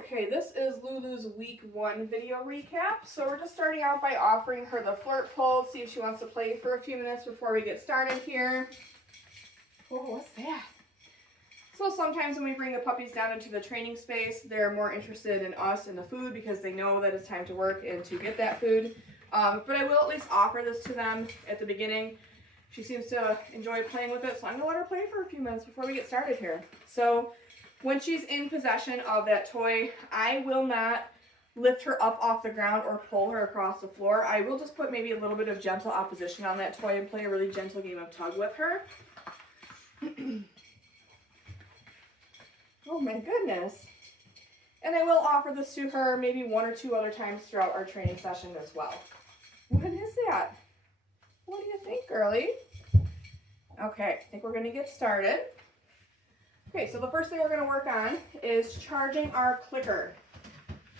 Okay, this is Lulu's week 1 video recap. So we're just starting out by offering her the flirt pole, see if she wants to play for a few minutes before we get started here. Oh, what's that? So sometimes when we bring the puppies down into the training space, they're more interested in us and the food because they know that it's time to work and to get that food. But I will at least offer this to them at the beginning. She seems to enjoy playing with it, so I'm going to let her play for a few minutes before we get started here. So when she's in possession of that toy, I will not lift her up off the ground or pull her across the floor. I will just put maybe a little bit of gentle opposition on that toy and play a really gentle game of tug with her. Oh my goodness. And I will offer this to her maybe 1 or 2 other times throughout our training session as well. What is that? What do you think, girlie? Okay, I think we're going to get started. Okay, so the first thing we're going to work on is charging our clicker.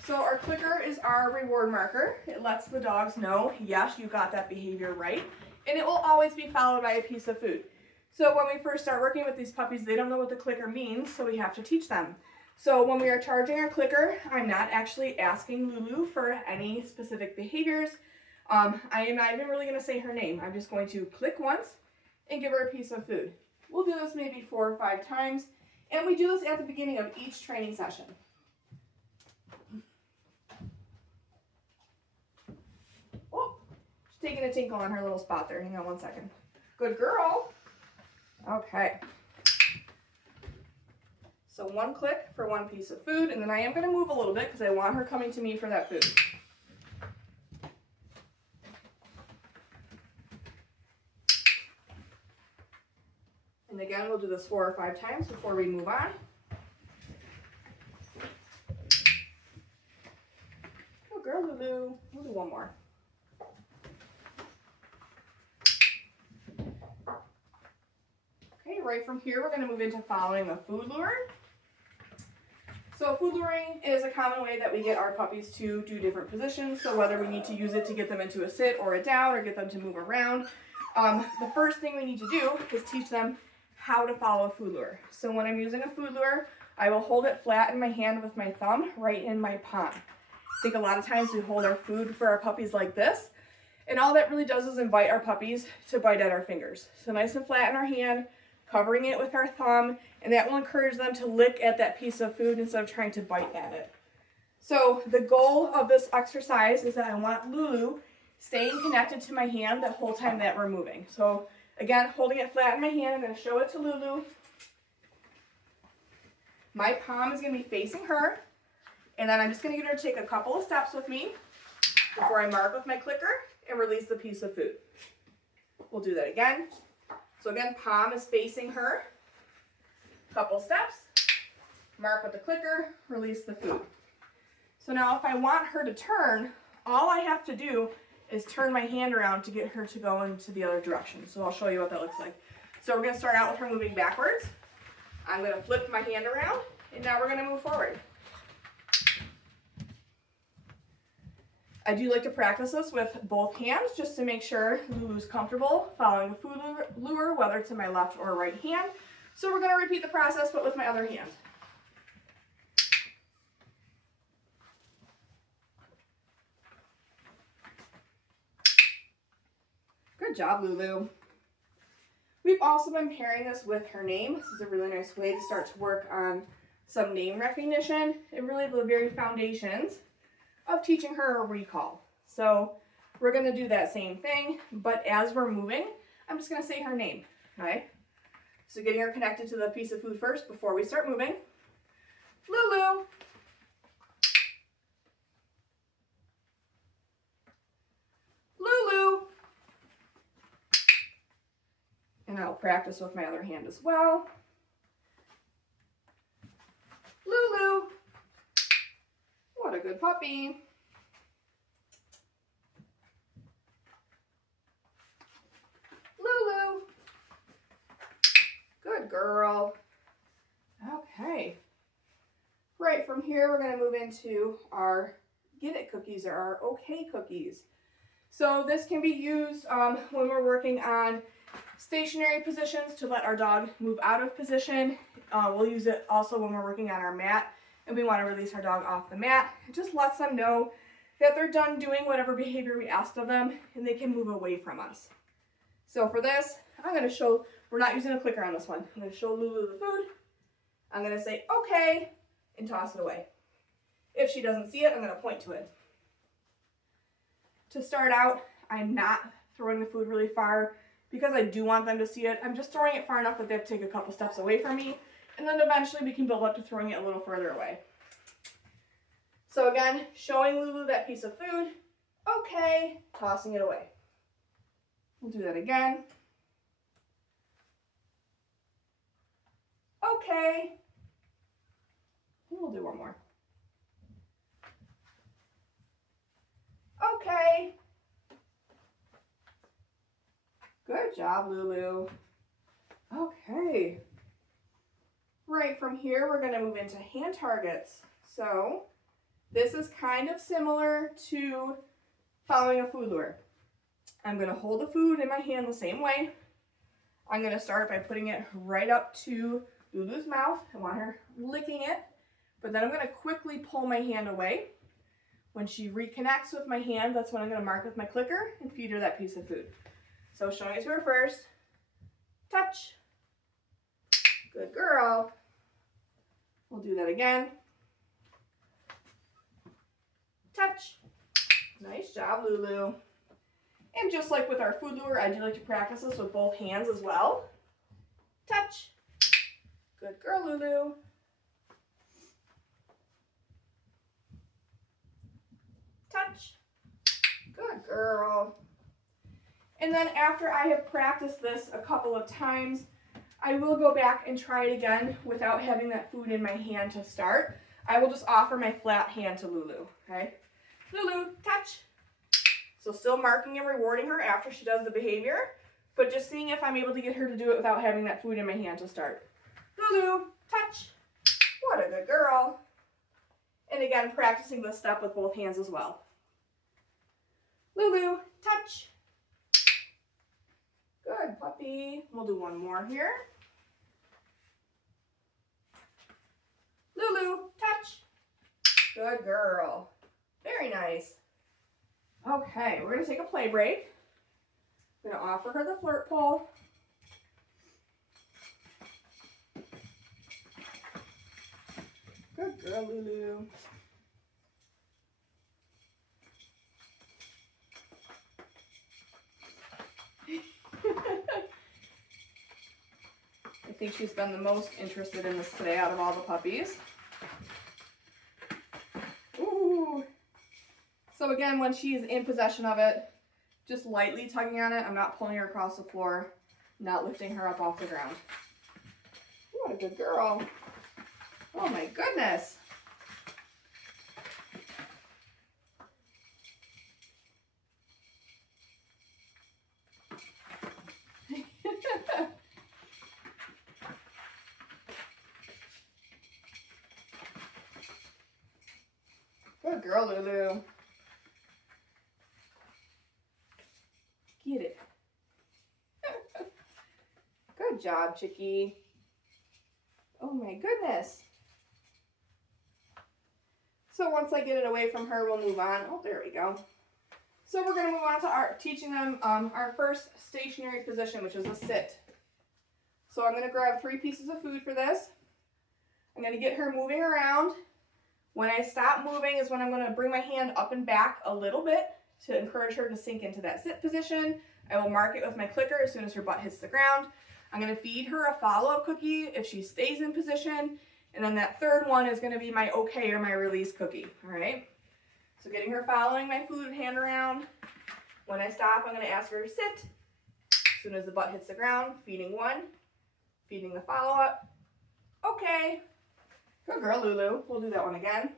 So our clicker is our reward marker. It lets the dogs know, yes, you got that behavior right. And it will always be followed by a piece of food. So when we first start working with these puppies, they don't know what the clicker means, so we have to teach them. So when we are charging our clicker, I'm not actually asking Lulu for any specific behaviors. I am not even really going to say her name. I'm just going to click once and give her a piece of food. We'll do this maybe 4 or 5 times, and we do this at the beginning of each training session. Oh, she's taking a tinkle on her little spot there. Hang on 1 second. Good girl. Okay. So 1 click for 1 piece of food, and then I am going to move a little bit because I want her coming to me for that food. And again, we'll do this 4 or 5 times before we move on. Good girl, Lulu. We'll do 1 more. Okay, right from here, we're going to move into following a food lure. So food luring is a common way that we get our puppies to do different positions. So whether we need to use it to get them into a sit or a down or get them to move around, the first thing we need to do is teach them how to follow a food lure. So when I'm using a food lure, I will hold it flat in my hand with my thumb right in my palm. I think a lot of times we hold our food for our puppies like this, and all that really does is invite our puppies to bite at our fingers. So nice and flat in our hand, covering it with our thumb, and that will encourage them to lick at that piece of food instead of trying to bite at it. So the goal of this exercise is that I want Lulu staying connected to my hand the whole time that we're moving. So again, holding it flat in my hand, I'm going to show it to Lulu. My palm is going to be facing her, and then I'm just going to get her to take a couple of steps with me before I mark with my clicker and release the piece of food. We'll do that again. So again, palm is facing her, couple steps, mark with the clicker, release the food. So now if I want her to turn, all I have to do is turn my hand around to get her to go into the other direction. So I'll show you what that looks like. So we're going to start out with her moving backwards. I'm going to flip my hand around, and now we're going to move forward. I do like to practice this with both hands just to make sure Lulu's comfortable following the food lure, whether it's in my left or right hand. So we're going to repeat the process, but with my other hand. Good job, Lulu. We've also been pairing this with her name. This is a really nice way to start to work on some name recognition and really the very foundations of teaching her a recall. So we're going to do that same thing, but as we're moving, I'm just going to say her name, okay? So getting her connected to the piece of food first before we start moving. Lulu. Lulu. And I'll practice with my other hand as well. Lulu. What a good puppy. Lulu. Good girl. Okay. Right, from here we're going to move into our get it cookies or our okay cookies. So this can be used when we're working on stationary positions to let our dog move out of position. We'll use it also when we're working on our mat and we want to release our dog off the mat. It just lets them know that they're done doing whatever behavior we asked of them and they can move away from us. So for this, I'm going to show, we're not using a clicker on this one. I'm going to show Lulu the food. I'm going to say, okay, and toss it away. If she doesn't see it, I'm going to point to it. To start out, I'm not throwing the food really far because I do want them to see it. I'm just throwing it far enough that they have to take a couple steps away from me, and then eventually we can build up to throwing it a little further away. So again, showing Lulu that piece of food, okay, tossing it away. We'll do that again. Okay. And we'll do one more. Okay. Good job, Lulu. Okay. Right from here, we're going to move into hand targets. So this is kind of similar to following a food lure. I'm going to hold the food in my hand the same way. I'm going to start by putting it right up to Lulu's mouth. I want her licking it, but then I'm going to quickly pull my hand away. When she reconnects with my hand, that's when I'm going to mark with my clicker and feed her that piece of food. So showing it to her first. Touch. Good girl. We'll do that again. Touch. Nice job, Lulu. And just like with our food lure, I do like to practice this with both hands as well. Touch. Good girl, Lulu. Touch. Good girl. And then after I have practiced this a couple of times, I will go back and try it again without having that food in my hand to start. I will just offer my flat hand to Lulu, okay? Lulu, touch. So still marking and rewarding her after she does the behavior, but just seeing if I'm able to get her to do it without having that food in my hand to start. Lulu, touch. What a good girl. And again, practicing this step with both hands as well. Lulu, touch. Good puppy. We'll do one more here. Lulu, touch. Good girl. Very nice. Okay, we're going to take a play break. I'm going to offer her the flirt pole. Good girl, Lulu. I think she's been the most interested in this today out of all the puppies. Ooh. So again, when she's in possession of it, just lightly tugging on it. I'm not pulling her across the floor, not lifting her up off the ground. What a good girl. Oh my goodness. Good girl, Lulu. Get it. Good job, Chickie. Oh my goodness. So once I get it away from her, we'll move on. Oh, there we go. So we're going to move on to teaching them our first stationary position, which is a sit. So I'm going to grab 3 pieces of food for this. I'm going to get her moving around. When I stop moving is when I'm going to bring my hand up and back a little bit to encourage her to sink into that sit position. I will mark it with my clicker as soon as her butt hits the ground. I'm going to feed her a follow-up cookie if she stays in position. And then that third one is going to be my okay or my release cookie. All right. So getting her following my food hand around. When I stop, I'm going to ask her to sit. As soon as the butt hits the ground, feeding one, feeding the follow-up. Okay. Good girl, Lulu. We'll do that one again.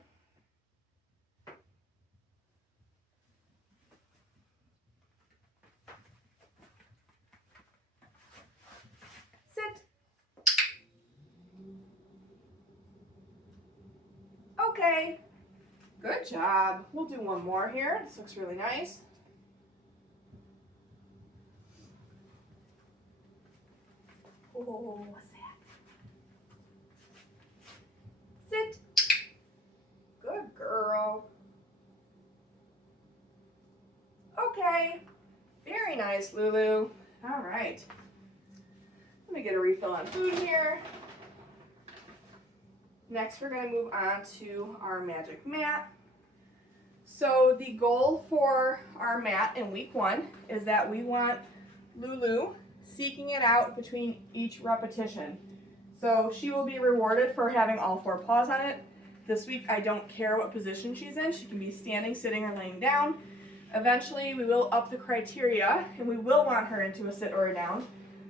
Sit. Okay. Good job. We'll do one more here. This looks really nice. Oh, what's that? Sit. Nice, Lulu. All right. Let me get a refill on food here. Next, we're going to move on to our magic mat. So the goal for our mat in week 1 is that we want Lulu seeking it out between each repetition. So she will be rewarded for having all 4 paws on it. This week, I don't care what position she's in. She can be standing, sitting, or laying down. Eventually, we will up the criteria, and we will want her into a sit or a down.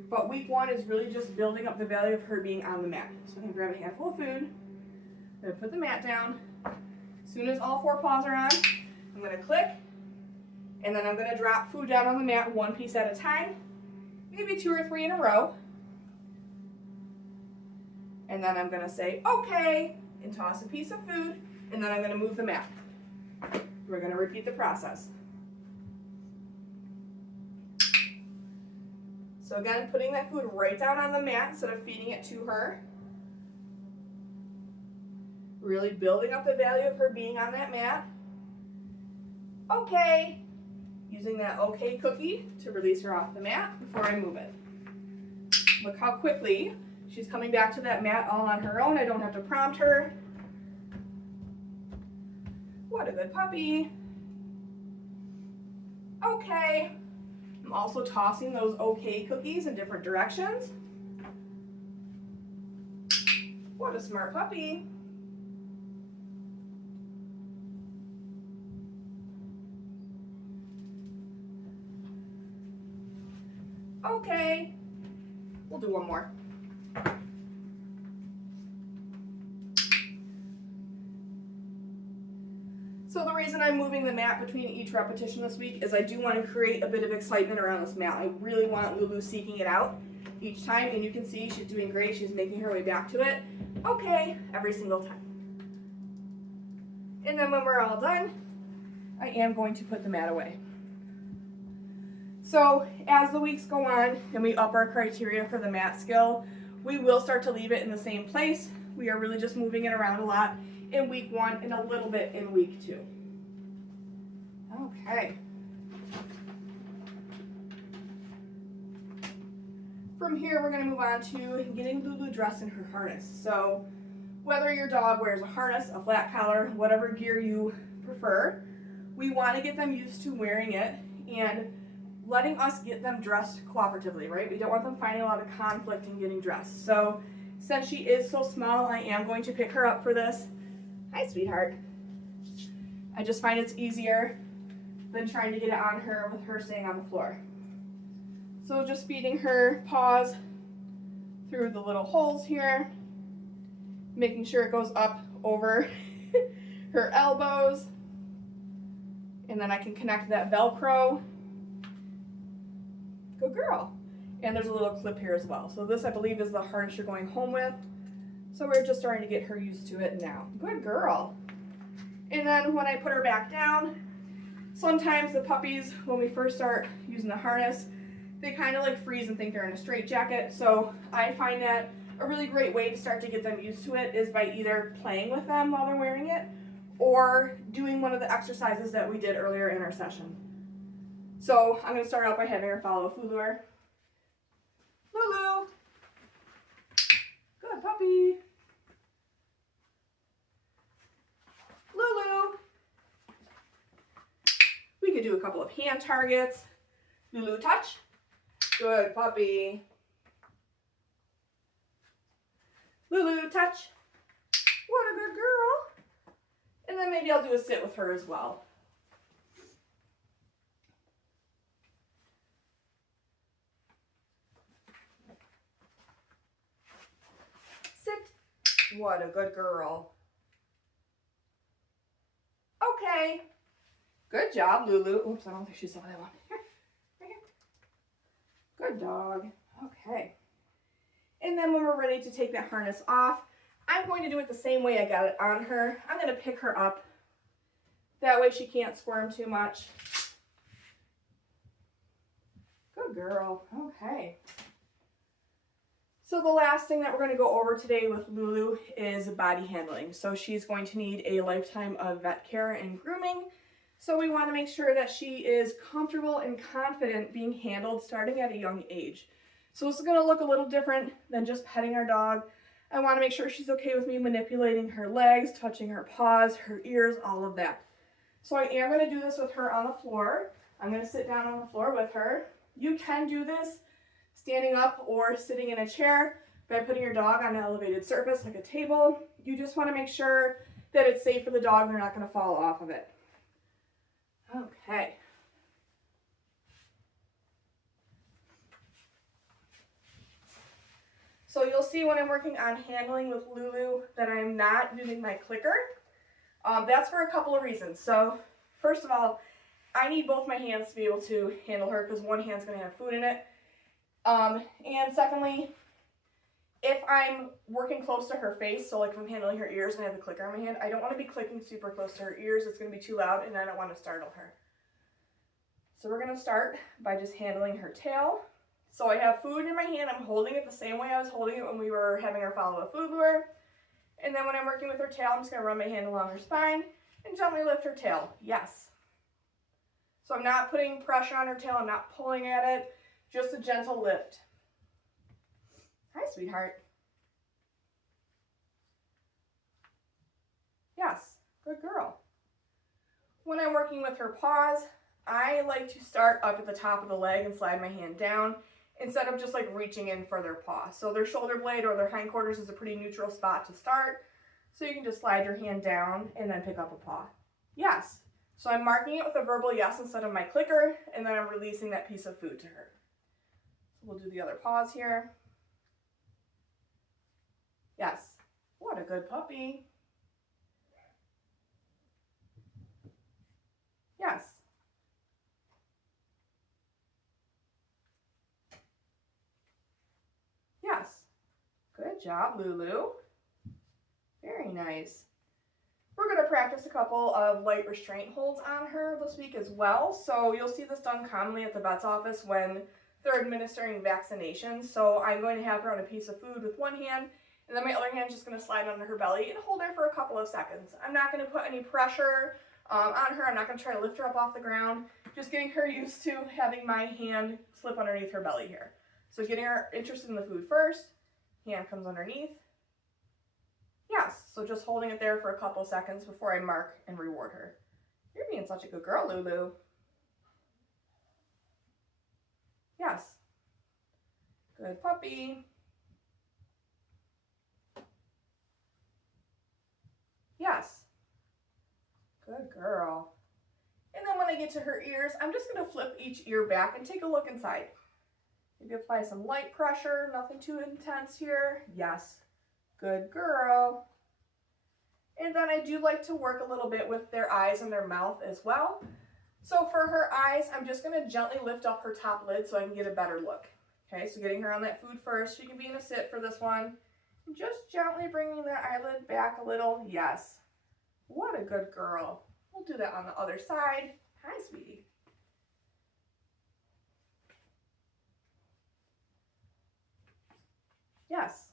But week 1 is really just building up the value of her being on the mat. So I'm going to grab a handful of food. I'm going to put the mat down. As soon as all 4 paws are on, I'm going to click, and then I'm going to drop food down on the mat 1 piece at a time, maybe 2 or 3 in a row. And then I'm going to say, okay, and toss a piece of food, and then I'm going to move the mat. We're going to repeat the process. So again, putting that food right down on the mat instead of feeding it to her. Really building up the value of her being on that mat. Okay. Using that okay cookie to release her off the mat before I move it. Look how quickly she's coming back to that mat all on her own. I don't have to prompt her. What a good puppy. Okay. I'm also tossing those okay cookies in different directions. What a smart puppy. Okay. We'll do one more. So the reason I'm moving the mat between each repetition this week is I do want to create a bit of excitement around this mat. I really want Lulu seeking it out each time, and you can see she's doing great. She's making her way back to it. Okay, every single time. And then when we're all done, I am going to put the mat away. So as the weeks go on and we up our criteria for the mat skill, we will start to leave it in the same place. We are really just moving it around a lot in week 1 and a little bit in week 2. Okay. From here, we're going to move on to getting Lulu dressed in her harness. So whether your dog wears a harness, a flat collar, whatever gear you prefer, we want to get them used to wearing it and letting us get them dressed cooperatively, right? We don't want them finding a lot of conflict in getting dressed. So since she is so small, I am going to pick her up for this. Hi, sweetheart. I just find it's easier than trying to get it on her with her staying on the floor. So just feeding her paws through the little holes here, making sure it goes up over her elbows, and then I can connect that Velcro. Good girl. And there's a little clip here as well. So this, I believe, is the harness you're going home with. So we're just starting to get her used to it now. Good girl. And then when I put her back down, sometimes the puppies, when we first start using the harness, they kind of like freeze and think they're in a straitjacket. So I find that a really great way to start to get them used to it is by either playing with them while they're wearing it or doing one of the exercises that we did earlier in our session. So I'm going to start out by having her follow a food lure. Lulu. Good puppy. Lulu. We could do a couple of hand targets. Lulu, touch. Good puppy. Lulu, touch. What a good girl. And then maybe I'll do a sit with her as well. Sit. What a good girl. Okay. Good job, Lulu. Oops, I don't think she saw that one. Here. Right here. Good dog. Okay. And then when we're ready to take that harness off, I'm going to do it the same way I got it on her. I'm going to pick her up. That way she can't squirm too much. Good girl. Okay. So the last thing that we're going to go over today with Lulu is body handling. So she's going to need a lifetime of vet care and grooming. So we want to make sure that she is comfortable and confident being handled starting at a young age. So this is going to look a little different than just petting our dog. I want to make sure she's okay with me manipulating her legs, touching her paws, her ears, all of that. So I am going to do this with her on the floor. I'm going to sit down on the floor with her. You can do this standing up or sitting in a chair by putting your dog on an elevated surface like a table. You just want to make sure that it's safe for the dog and they're not going to fall off of it. Okay. So you'll see when I'm working on handling with Lulu that I'm not using my clicker. That's for a couple of reasons. So first of all, I need both my hands to be able to handle her because one hand's going to have food in it. And secondly, if I'm working close to her face, so like if I'm handling her ears and I have the clicker on my hand, I don't want to be clicking super close to her ears. It's going to be too loud and I don't want to startle her. So we're going to start by just handling her tail. So I have food in my hand. I'm holding it the same way I was holding it when we were having her follow a food lure. And then when I'm working with her tail, I'm just going to run my hand along her spine and gently lift her tail. Yes. So I'm not putting pressure on her tail. I'm not pulling at it. Just a gentle lift. Hi, sweetheart. Yes, good girl. When I'm working with her paws, I like to start up at the top of the leg and slide my hand down instead of just like reaching in for their paw. So their shoulder blade or their hindquarters is a pretty neutral spot to start. So you can just slide your hand down and then pick up a paw. Yes. So I'm marking it with a verbal yes instead of my clicker, and then I'm releasing that piece of food to her. So we'll do the other paws here. Yes. What a good puppy. Yes. Yes. Good job, Lulu. Very nice. We're going to practice a couple of light restraint holds on her this week as well. So you'll see this done commonly at the vet's office when they're administering vaccinations. So I'm going to have her on a piece of food with one hand, and then my other hand is just going to slide under her belly and hold her for a couple of seconds. I'm not going to put any pressure on her. I'm not going to try to lift her up off the ground. Just getting her used to having my hand slip underneath her belly here. So getting her interested in the food first. Hand comes underneath. Yes, so just holding it there for a couple seconds before I mark and reward her. You're being such a good girl, Lulu. Yes. Good puppy. Yes. Good girl. And then when I get to her ears, I'm just going to flip each ear back and take a look inside. Maybe apply some light pressure, nothing too intense here. Yes. Good girl. And then I do like to work a little bit with their eyes and their mouth as well. So for her eyes, I'm just going to gently lift up her top lid so I can get a better look. Okay, so getting her on that food first. She can be in a sit for this one. Just gently bringing that eyelid back a little. Yes. What a good girl. We'll do that on the other side. Hi, sweetie. Yes.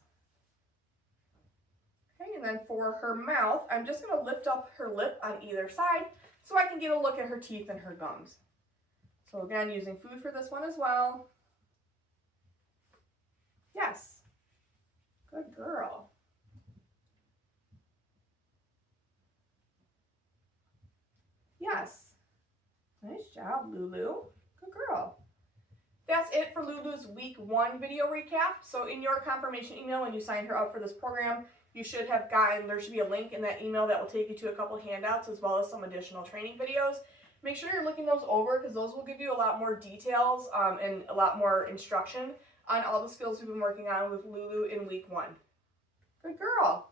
Okay, and then for her mouth, I'm just going to lift up her lip on either side so I can get a look at her teeth and her gums. So again, using food for this one as well. Yes. Good girl. Yes. Nice job, Lulu. Good girl. That's it for Lulu's week 1 video recap. So in your confirmation email when you signed her up for this program, you should have gotten, there should be a link in that email that will take you to a couple handouts as well as some additional training videos. Make sure you're looking those over because those will give you a lot more details and a lot more instruction on all the skills we've been working on with Lulu in week 1. Good girl.